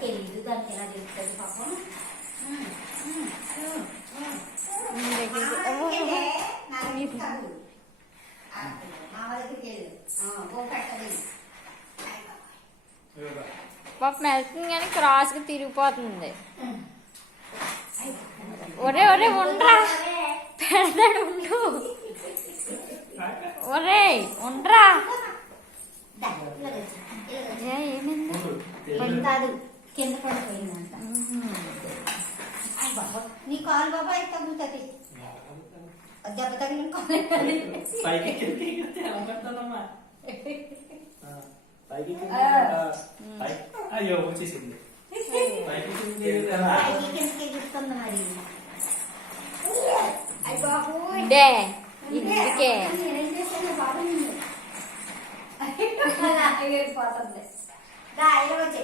తెలీదు దానికి ఎలా తెలుస్తుంది పాపం. పాపం వెళ్తుంది కానీ క్రాస్ గా తిరిగిపోతుంది. ఒరే ఒరే ఉండరా, పెడతాడు ఉండు. ఒరే ఉండరా. ఏమైంది? కింద పడిపోయిందంట. నీ కాలు బాబా అయితే తగ్గుతుంది. దెబ్బ తగిలిన అయ్యో వచ్చేసింది. చూస్తుంది మరి. అయ్యి బాబు ఇందుకే నేనేం చేశాను బాబు వెళ్ళిపోతుంది. దా వచ్చే